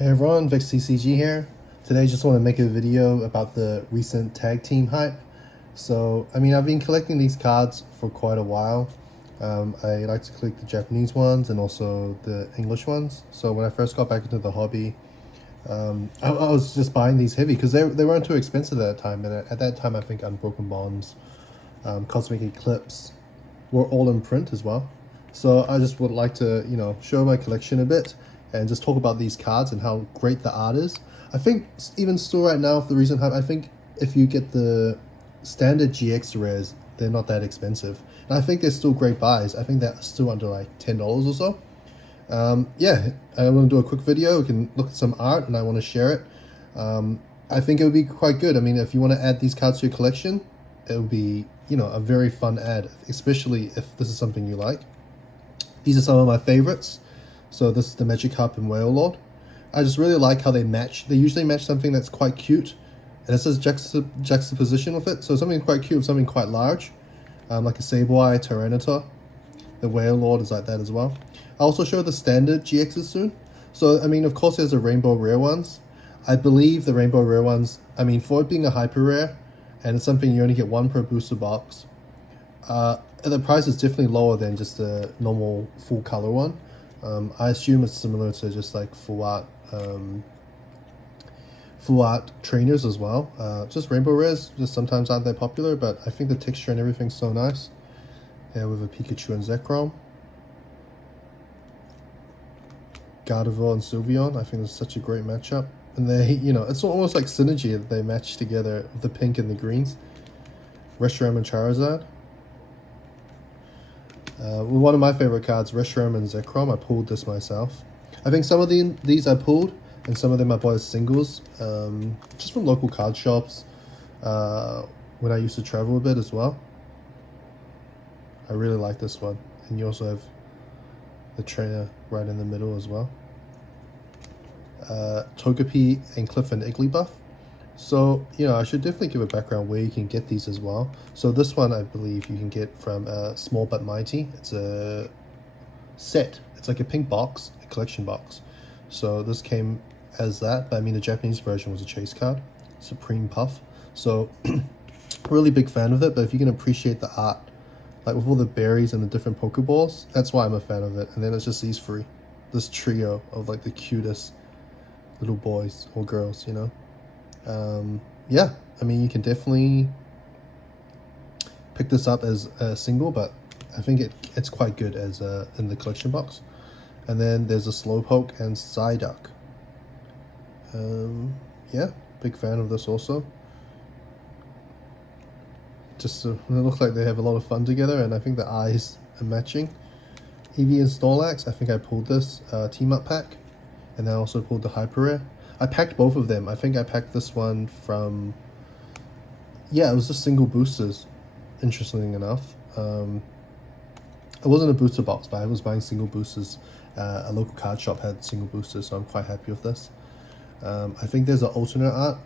Hey everyone, VixTCG here. Today I just want to make a video about the recent tag team hype. So, I've been collecting these cards for quite a while. I like to collect the Japanese ones and also the English ones. So when I first got back into the hobby, I was just buying these heavy because they weren't too expensive at that time. And at that time I think Unbroken Bonds, Cosmic Eclipse were all in print as well. So I just would like to, show my collection a bit and just talk about these cards and how great the art is. I think even still right now, for the recent hype, I think if you get the standard GX rares, they're not that expensive. And I think they're still great buys. I think they're still under like $10 or so. Yeah, I want to do a quick video. We can look at some art and I want to share it. I think it would be quite good. If you want to add these cards to your collection, it would be, a very fun ad, especially if this is something you like. These are some of my favorites. So this is the Magikarp and Wailord. I just really like how they match. They usually match something that's quite cute, and it says juxtaposition with it. So something quite cute with something quite large, like a Sableye, Tyranitar. The Wailord is like that as well. I'll also show the standard GXs soon. So, of course there's the Rainbow Rare ones. I believe the Rainbow Rare ones, for it being a hyper rare, and it's something you only get one per booster box, the price is definitely lower than just the normal full color one. I assume it's similar to just like full art trainers as well. Just Rainbow Rares just sometimes aren't that popular, but I think the texture and everything's so nice. Yeah, with a Pikachu and Zekrom, Gardevoir and Sylveon, I think it's such a great matchup. And they, it's almost like synergy that they match together with the pink and the greens. Reshiram and Charizard. One of my favorite cards, Reshiram and Zekrom. I pulled this myself. I think some of these I pulled, and some of them I bought as singles, just from local card shops, when I used to travel a bit as well. I really like this one. And you also have the trainer right in the middle as well. Togepi and Cliff and Igglybuff. So, I should definitely give a background where you can get these as well. So this one, I believe you can get from Small But Mighty. It's a set. It's like a pink box, a collection box. So this came as that, but the Japanese version was a chase card, Supreme Puff. So, really big fan of it, but if you can appreciate the art, like with all the berries and the different Pokeballs, that's why I'm a fan of it. And then it's just these three. This trio of like the cutest little boys or girls, yeah, you can definitely pick this up as a single, but I think it's quite good as in the collection box. And then there's a Slowpoke and Psyduck. Yeah, big fan of this also. Just it looks like they have a lot of fun together, and I think the eyes are matching. Eevee and Snorlax, I think I pulled this team up pack, and then I also pulled the Hyper Rare. I packed both of them. I think I packed this one from, yeah, it was just single boosters, interestingly enough. It wasn't a booster box, but I was buying single boosters. A local card shop had single boosters, so I'm quite happy with this. I think there's an alternate art.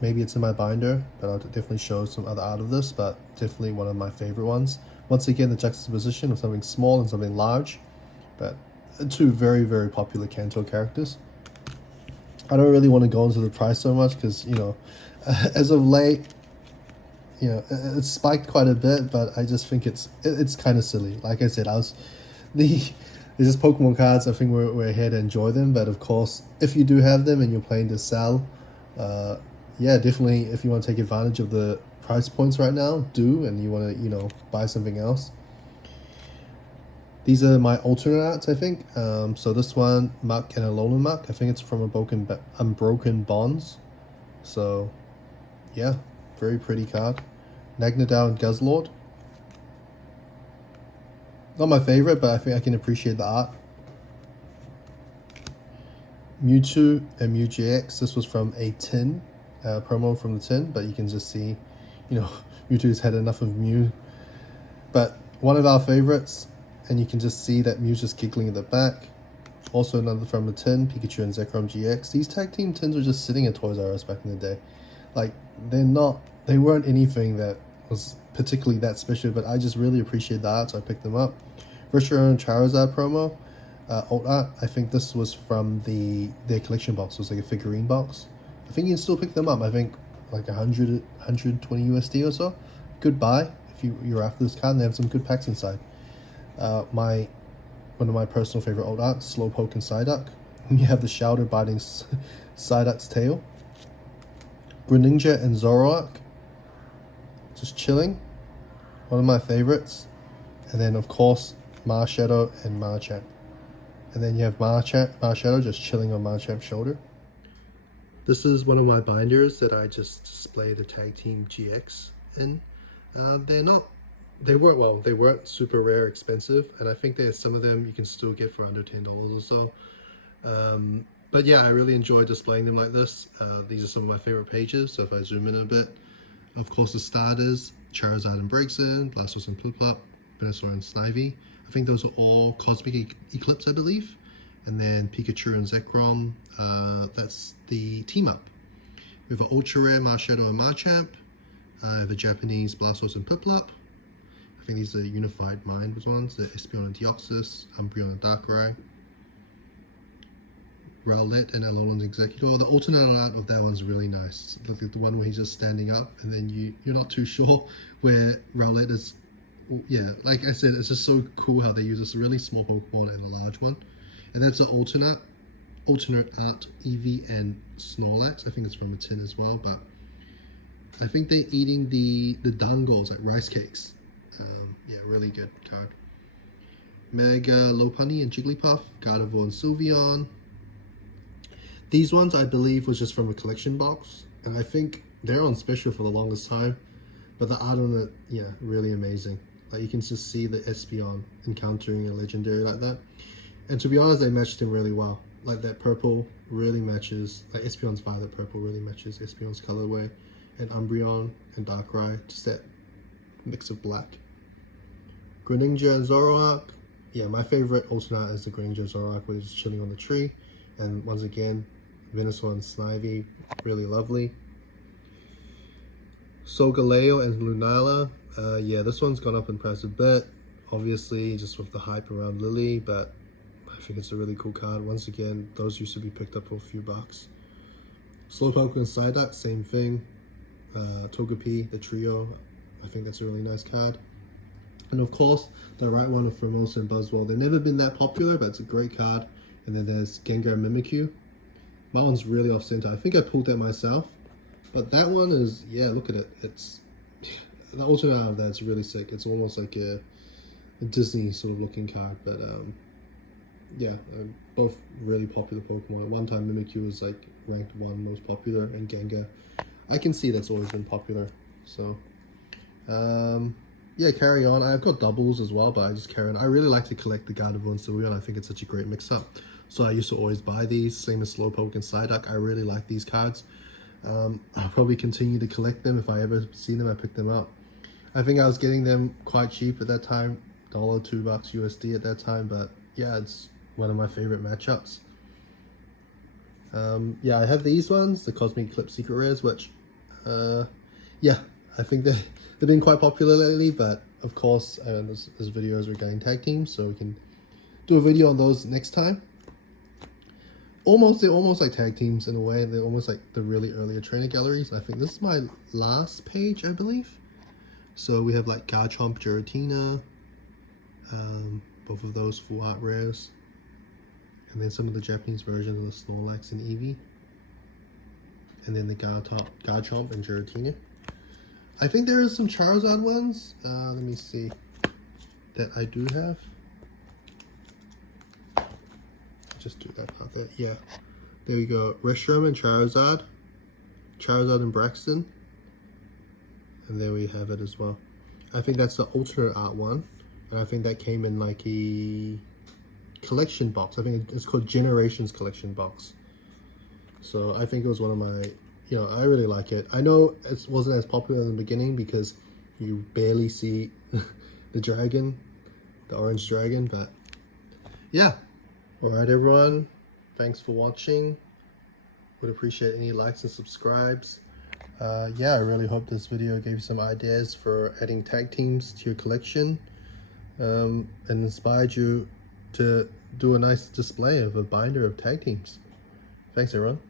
Maybe it's in my binder, but I'll definitely show some other art of this, but definitely one of my favorite ones. Once again, the juxtaposition of something small and something large, but two very, very popular Kanto characters. I don't really want to go into the price so much because, as of late, it's spiked quite a bit, but I just think it's kind of silly. Like I said, there's just Pokemon cards. I think we're here to enjoy them, but of course, if you do have them and you're playing to sell, yeah, definitely if you want to take advantage of the price points right now, do, and you want to, buy something else. These are my alternate arts, I think. So this one, Muck and Alolan Muck. I think it's from Unbroken Bonds. So, yeah, very pretty card. Nagnadal and Guzzlord. Not my favorite, but I think I can appreciate the art. Mewtwo and Mew GX. This was from a tin, promo from the tin, but you can just see, Mewtwo's had enough of Mew. But one of our favorites, and you can just see that Mew's just giggling at the back. Also another from the tin, Pikachu and Zekrom GX. These tag team tins were just sitting at Toys R Us back in the day. Like, they weren't anything that was particularly that special, but I just really appreciate the art, so I picked them up. Reshiram and Charizard promo. alt art. I think this was from their collection box. It was like a figurine box. I think you can still pick them up. I think like 120 USD or so. Good buy if you're after this card, and they have some good packs inside. One of my personal favorite alt art, Slowpoke and Psyduck. You have the Shouder biting Psyduck's tail. Greninja and Zoroark, just chilling. One of my favorites. And then of course Marshadow and Marchamp. And then you have Marshadow just chilling on Marchamp's shoulder. This is one of my binders that I just display the Tag Team GX in. They weren't super rare expensive, and I think there's some of them you can still get for under $10 or so. But yeah, I really enjoy displaying them like this. These are some of my favorite pages, so if I zoom in a bit, of course the starters, Charizard and Reshiram, Blastoise and Piplup, Venusaur and Snivy. I think those are all Cosmic Eclipse, I believe. And then Pikachu and Zekrom, that's the team up. We have an ultra rare Marshadow and Marchamp, the Japanese Blastoise and Piplup. I think these are Unified Mind ones, the Espeon and Deoxys, Umbreon and Darkrai, Rowlet and Alolan Executor. The alternate art of that one's really nice. Look at the one where he's just standing up and then you're not too sure where Rowlet is. Yeah, like I said, it's just so cool how they use this really small Pokemon and a large one. And that's an alternate art Eevee and Snorlax. I think it's from a tin as well, but I think they're eating the dungles like rice cakes. Yeah, really good card. Mega Lopunny and Jigglypuff, Gardevoir and Sylveon. These ones I believe was just from a collection box, and I think they're on special for the longest time, but the art on it, yeah, really amazing. Like you can just see the Espeon encountering a legendary like that. And to be honest, they matched him really well. Like that purple really matches, like Espeon's violet purple really matches Espeon's colorway. And Umbreon and Darkrai, just that mix of black. Greninja and Zoroark. Yeah, my favorite alternate is the Greninja Zoroark where he's just chilling on the tree. And once again, Venusaur and Snivy, really lovely. Solgaleo and Lunala. Yeah, this one's gone up in price a bit, obviously, just with the hype around Lily, but I think it's a really cool card. Once again, those used to be picked up for a few bucks. Slowpoke and Psyduck, same thing. Togepi, the trio, I think that's a really nice card. And of course, the right one of Formosa and Buzzwole. They've never been that popular, but it's a great card. And then there's Gengar and Mimikyu. My one's really off center. I think I pulled that myself. But that one is, yeah, look at it. It's the alternate out of that's really sick. It's almost like a Disney sort of looking card. But yeah, both really popular Pokemon. At one time, Mimikyu was like ranked 1 most popular, and Gengar, I can see that's always been popular. So yeah, carry on. I've got doubles as well, but I just carry on. I really like to collect the Gardevoir and Sylveon. I think it's such a great mix-up. So I used to always buy these, same as Slowpoke and Psyduck. I really like these cards. I'll probably continue to collect them. If I ever see them, I pick them up. I think I was getting them quite cheap at that time, $1, $2 USD at that time, but yeah, it's one of my favorite matchups. Yeah, I have these ones, the Cosmic Eclipse Secret Rares, which, yeah, I think they've been quite popular lately, but of course, this video is regarding tag teams, so we can do a video on those next time. They're almost like tag teams in a way. They're almost like the really earlier trainer galleries. I think this is my last page, I believe. So we have like Garchomp, Giratina, both of those full art rares. And then some of the Japanese versions of the Snorlax and Eevee. And then the Garchomp and Giratina. I think there are some Charizard ones. Let me see. That I do have. Just do that part there. Yeah. There we go. Reshiram and Charizard. Charizard and Braxton. And there we have it as well. I think that's the alternate art one. And I think that came in like a collection box. I think it's called Generations Collection Box. So I think it was one of my, you know, I really like it. I know it wasn't as popular in the beginning because you barely see the dragon, the orange dragon, but yeah. Alright everyone, thanks for watching. Would appreciate any likes and subscribes. Yeah, I really hope this video gave you some ideas for adding tag teams to your collection and inspired you to do a nice display of a binder of tag teams. Thanks, everyone.